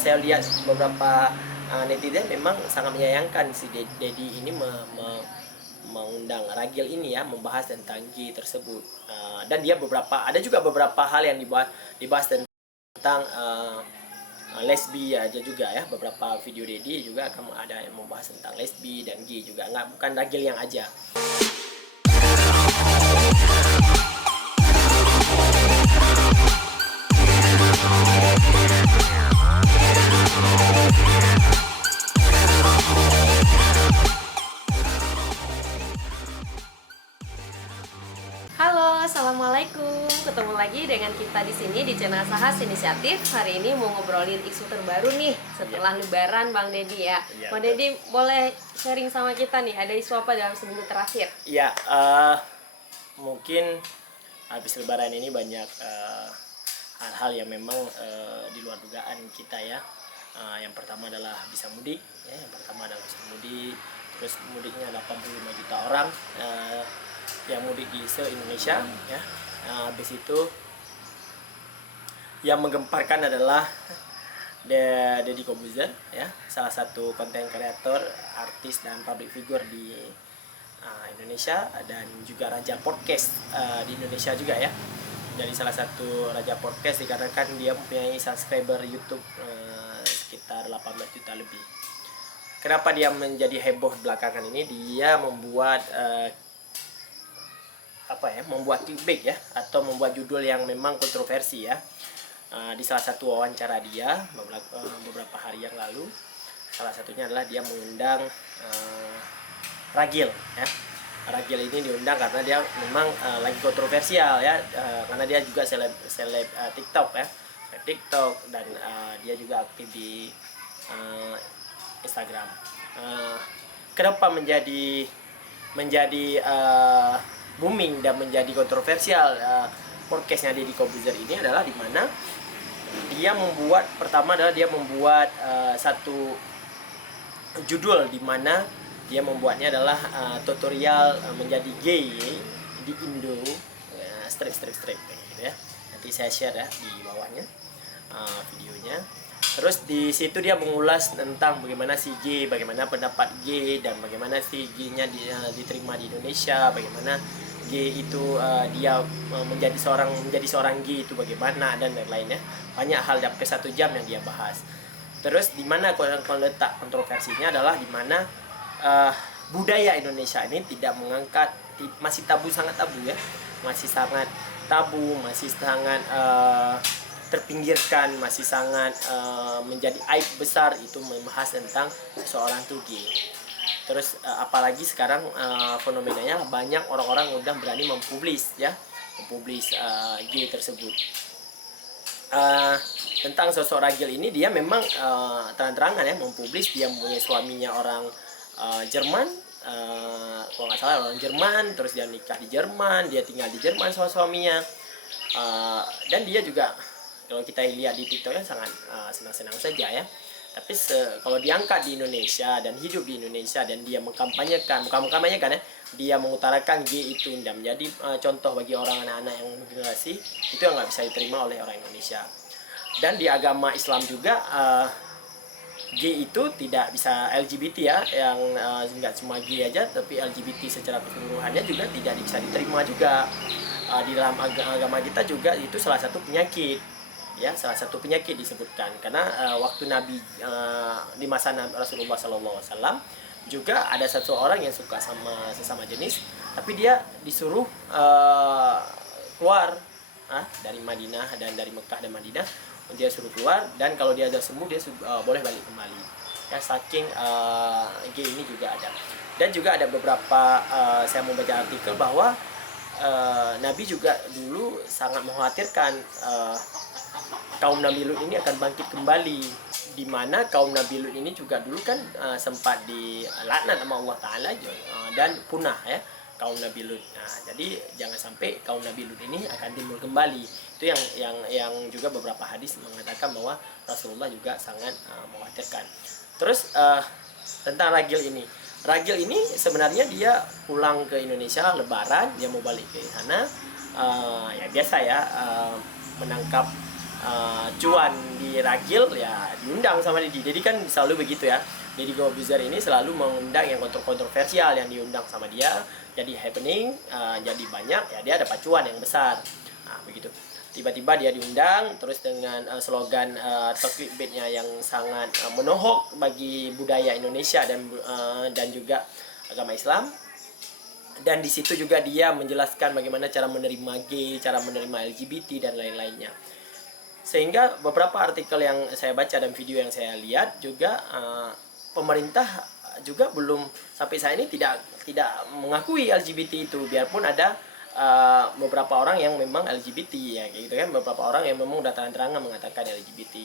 saya lihat beberapa netizen memang sangat menyayangkan si Dedi ini mengundang Ragil ini ya, membahas tentang G tersebut. Dan dia ada juga beberapa hal yang dibahas tentang lesbi aja juga ya. Beberapa video Dedi juga akan ada yang membahas tentang lesbi dan G juga, bukan Ragil yang aja. Halo, assalamualaikum. Ketemu lagi dengan kita di sini di channel Sahas Inisiatif. Hari ini mau ngobrolin isu terbaru nih setelah Lebaran, Bang Dedi ya. Bang Dedi boleh sharing sama kita nih, ada isu apa dalam seminggu terakhir? Ya, mungkin habis Lebaran ini banyak hal-hal yang memang di luar dugaan kita ya. Yang pertama adalah bisa mudik, ya. Terus mudiknya 85 juta orang yang mudik di se-Indonesia ya. Habis itu yang menggemparkan adalah Deddy Corbuzier ya, salah satu konten kreator, artis dan public figure di Indonesia, dan juga raja podcast di Indonesia juga ya. Dari salah satu raja podcast dikarenakan dia mempunyai subscriber YouTube sekitar 18 juta lebih. Kenapa dia menjadi heboh belakangan ini? Dia membuat membuat clickbait ya, atau membuat judul yang memang kontroversi ya. Di salah satu wawancara dia beberapa hari yang lalu, salah satunya adalah dia mengundang Ragil ya. Ragil ini diundang karena dia memang lagi kontroversial ya, karena dia juga seleb TikTok ya, dan dia juga aktif di Instagram. Kenapa menjadi booming dan menjadi kontroversial podcastnya Deddy Corbuzier ini adalah di mana dia membuat, pertama adalah dia membuat satu judul di mana dia membuatnya adalah tutorial menjadi gay di Indo, strip gitu ya. Nanti saya share ya di bawahnya videonya. Terus di situ dia mengulas tentang bagaimana si G, bagaimana pendapat G, dan bagaimana si G-nya diterima di Indonesia, bagaimana G itu dia menjadi seorang G itu bagaimana, dan lain-lainnya. Banyak hal dalam 1 jam yang dia bahas. Terus di mana kalau letak kontroversinya adalah di mana budaya Indonesia ini tidak mengangkat, masih sangat tabu ya, masih sangat tabu, masih sangat terpinggirkan, masih sangat menjadi aib besar itu membahas tentang seseorang tuh gay. Terus apalagi sekarang fenomenanya banyak orang-orang udah berani mempublis gay tersebut. Tentang sosok Ragil ini, dia memang terang-terangan ya mempublis dia punya suaminya orang Jerman, kalau nggak salah orang Jerman, terus dia nikah di Jerman, dia tinggal di Jerman sama suaminya, dan dia juga kalau kita lihat di TikToknya sangat senang-senang saja ya. Tapi kalau diangkat di Indonesia dan hidup di Indonesia dan dia mengkampanyekan ya, dia mengutarakan G itu dan menjadi contoh bagi orang anak-anak yang generasi, itu yang nggak bisa diterima oleh orang Indonesia. Dan di agama Islam juga G itu tidak bisa LGBT ya, yang nggak cuma G aja, tapi LGBT secara keseluruhannya juga tidak bisa diterima juga. Di dalam agama kita juga itu salah satu penyakit ya, salah satu penyakit disebutkan, karena waktu Nabi di masa Rasulullah SAW juga ada satu orang yang suka sama sesama jenis, tapi dia disuruh keluar dari Madinah dan dari Mekah dan Madinah, dia suruh keluar, dan kalau dia sudah sembuh dia boleh balik kembali ya. Saking gay ini juga ada. Dan juga ada beberapa saya membaca artikel bahwa Nabi juga dulu sangat mengkhawatirkan kaum Nabi Lut ini akan bangkit kembali, di mana kaum Nabi Lut ini juga dulu kan sempat dilaknat sama Allah Ta'ala dan punah ya kaum Nabi Lut. Jadi jangan sampai kaum Nabi Lut ini akan timbul kembali. Itu yang juga beberapa hadis mengatakan bahwa Rasulullah juga sangat mengkhawatirkan. Terus tentang Ragil ini sebenarnya dia pulang ke Indonesia Lebaran, dia mau balik ke sana, ya biasa ya, menangkap cuan di ragil ya diundang sama Deddy. Deddy kan selalu begitu ya. Deddy Corbuzier ini selalu mengundang yang kontroversial yang diundang sama dia, jadi happening, jadi banyak ya, dia dapat cuan yang besar. Nah, begitu. Tiba-tiba dia diundang terus dengan slogan atau clickbaitnya yang sangat menohok bagi budaya Indonesia dan juga agama Islam. Dan di situ juga dia menjelaskan bagaimana cara menerima gay, cara menerima LGBT dan lain-lainnya. Sehingga beberapa artikel yang saya baca dan video yang saya lihat juga pemerintah juga belum sampai saat ini tidak mengakui LGBT itu, biarpun ada beberapa orang yang memang LGBT ya gitu kan, beberapa orang yang memang udah terang-terangan mengatakan LGBT.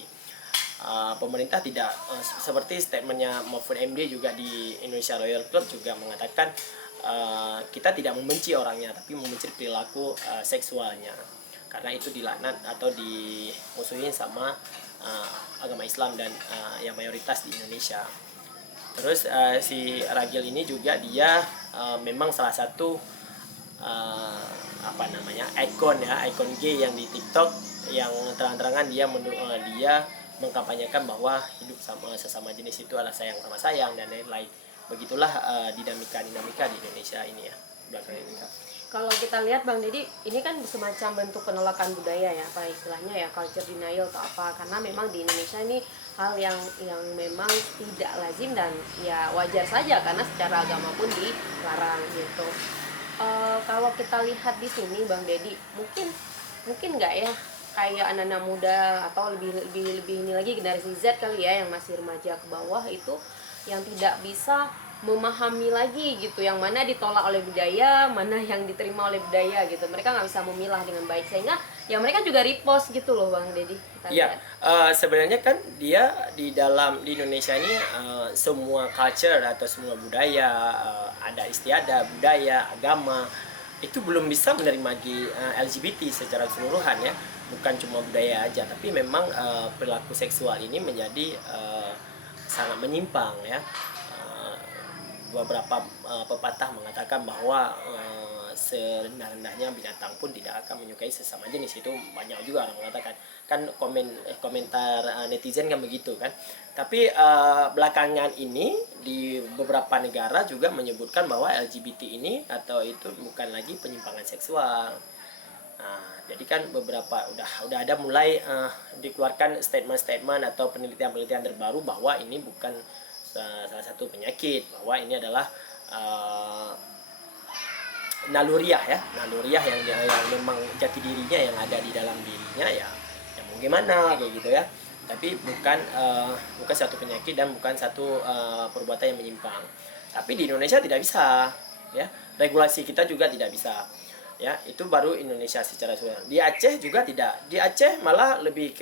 Pemerintah tidak seperti statementnya Mahfud MD juga di Indonesia Royal Club juga mengatakan kita tidak membenci orangnya tapi membenci perilaku seksualnya, karena itu dilaknat atau dimusuhin sama agama Islam dan yang mayoritas di Indonesia. Terus si Ragil ini juga dia memang salah satu ikon gay yang di TikTok yang terang-terangan dia mengkampanyekan bahwa hidup sama sesama jenis itu adalah sayang sama sayang dan lain-lain. Begitulah dinamika di Indonesia ini ya belakangan ini. Kalau kita lihat Bang Deddy, ini kan semacam bentuk penolakan budaya ya, apa istilahnya ya, culture denial atau apa, karena memang di Indonesia ini hal yang memang tidak lazim dan ya wajar saja karena secara agama pun dilarang gitu. Kalau kita lihat di sini Bang Deddy, mungkin nggak ya kayak anak-anak muda atau lebih ini lagi generasi Z kali ya yang masih remaja ke bawah itu yang tidak bisa memahami lagi gitu, yang mana ditolak oleh budaya, mana yang diterima oleh budaya gitu. Mereka nggak bisa memilah dengan baik, sehingga ya mereka juga repost gitu loh Bang Deddy. Iya, sebenarnya kan dia di Indonesia ini semua culture atau semua budaya, ada istiadat, budaya, agama itu belum bisa menerima di LGBT secara keseluruhan ya, bukan cuma budaya aja, tapi memang perilaku seksual ini menjadi sangat menyimpang ya. Beberapa pepatah mengatakan bahwa serendah-rendahnya binatang pun tidak akan menyukai sesama jenis. Itu banyak juga orang mengatakan, kan komentar netizen kan begitu kan. Tapi belakangan ini di beberapa negara juga menyebutkan bahwa LGBT ini atau itu bukan lagi penyimpangan seksual. Nah, jadi kan beberapa udah ada mulai dikeluarkan statement atau penelitian terbaru bahwa ini bukan salah satu penyakit, bahwa ini adalah naluriah yang memang jati dirinya yang ada di dalam dirinya ya mau gimana kayak gitu ya, tapi bukan satu penyakit dan bukan satu perbuatan yang menyimpang. Tapi di Indonesia tidak bisa ya, regulasi kita juga tidak bisa ya, itu baru Indonesia secara keseluruhan. Di Aceh juga tidak, di Aceh malah lebih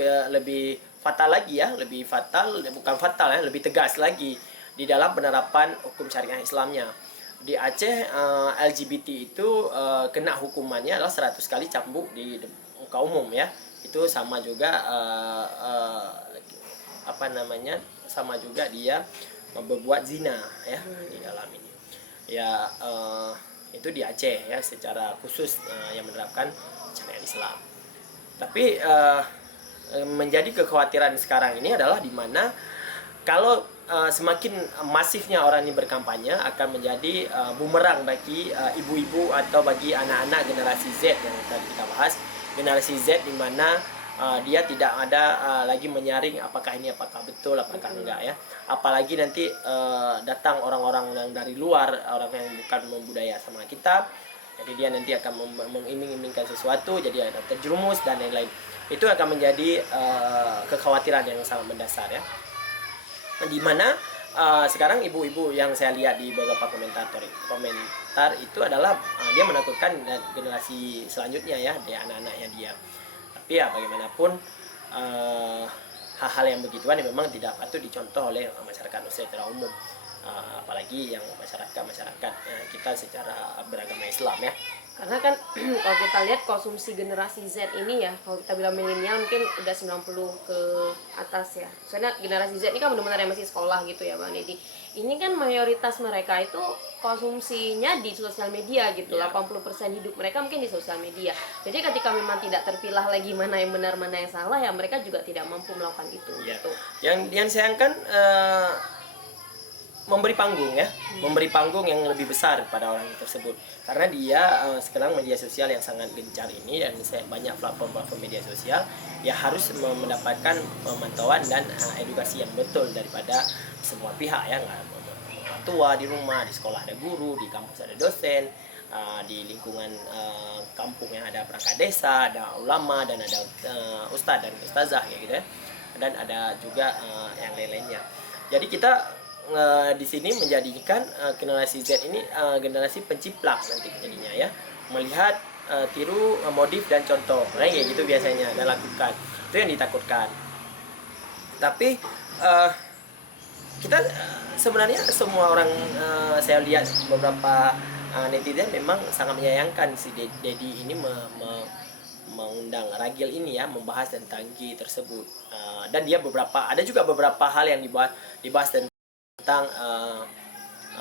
fatal lagi ya, lebih fatal, bukan fatal ya, lebih tegas lagi di dalam penerapan hukum syariah Islamnya. Di Aceh LGBT itu kena hukumannya adalah 100 kali cambuk di muka umum ya. Itu sama juga sama juga dia berbuat zina ya di dalam ini. Ya itu di Aceh ya secara khusus yang menerapkan syariat Islam. Tapi menjadi kekhawatiran sekarang ini adalah di mana kalau semakin masifnya orang ini berkampanye akan menjadi bumerang bagi ibu-ibu atau bagi anak-anak generasi Z yang tadi kita bahas, generasi Z di mana dia tidak ada lagi menyaring apakah betul apakah enggak ya, apalagi nanti datang orang-orang yang dari luar, orang yang bukan membudaya sama kita, jadi dia nanti akan mengiming-imingkan sesuatu, jadi ada terjerumus dan lain-lain. Itu akan menjadi kekhawatiran yang sangat mendasar ya, di mana sekarang ibu-ibu yang saya lihat di beberapa komentar itu adalah dia menakutkan generasi selanjutnya ya, dia anak-anaknya dia. Tapi ya bagaimanapun hal-hal yang begituan yang memang tidak patut dicontoh oleh masyarakat secara umum, apalagi yang masyarakat kita secara beragama Islam ya. Karena kan kalau kita lihat konsumsi generasi Z ini ya, kalau kita bilang milenial mungkin udah 90 ke atas ya. Soalnya generasi Z ini kan benar-benar yang masih sekolah gitu ya Bang Deddy. Ini kan mayoritas mereka itu konsumsinya di sosial media gitu. Ya. 80% hidup mereka mungkin di sosial media. Jadi ketika memang tidak terpilah lagi mana yang benar mana yang salah ya, mereka juga tidak mampu melakukan itu Ya. gitu. Yang disayangkan memberi panggung ya, memberi panggung yang lebih besar pada orang tersebut, karena dia sekarang media sosial yang sangat gencar ini dan banyak platform-platform media sosial ya harus mendapatkan pemantauan dan edukasi yang betul daripada semua pihak ya, nggak orang tua di rumah, di sekolah ada guru, di kampus ada dosen, di lingkungan kampung yang ada perangkat desa, ada ulama dan ada ustadz dan ustazah kayak gitu ya, dan ada juga yang lain-lainnya. Jadi kita di sini menjadikan generasi Z ini generasi penciplak nanti jadinya ya, melihat tiru modif dan contoh kayak gitu biasanya dan lakukan, itu yang ditakutkan. Tapi kita sebenarnya semua orang, saya lihat beberapa netizen memang sangat menyayangkan si Dedi ini mengundang Ragil ini ya, membahas tentang G tersebut, dan dia ada juga beberapa hal yang dibahas tentang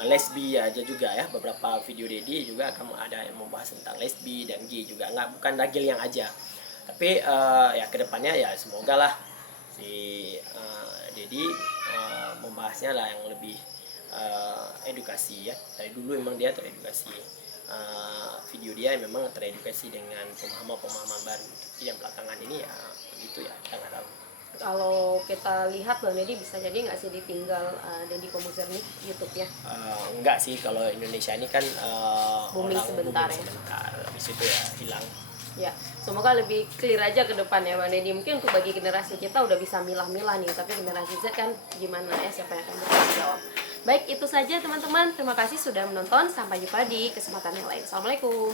lesbi aja juga ya. Beberapa video Dedi juga akan ada yang membahas tentang lesbi dan gay juga, bukan Ragil yang aja. Tapi ya kedepannya ya semoga lah si Dedi membahasnya lah yang lebih edukasi ya. Dari dulu memang dia teredukasi, video dia memang teredukasi dengan pemahaman baru. Tapi yang belakangan ini ya begitu ya, kita nggak tahu. Kalau kita lihat Bang Deddy bisa jadi nggak sih ditinggal Deddy Komuzer nih YouTube-nya? Enggak sih, kalau Indonesia ini kan Booming orang sebentar ya. sebentar, habis itu ya hilang. Ya, semoga lebih clear aja ke depan ya Bang Deddy. Mungkin untuk bagi generasi kita udah bisa milah-milah nih, tapi generasi Z kan gimana ya, siapa yang akan bertanggung jawab. Baik, itu saja teman-teman. Terima kasih sudah menonton. Sampai jumpa di kesempatan yang lain. Assalamualaikum.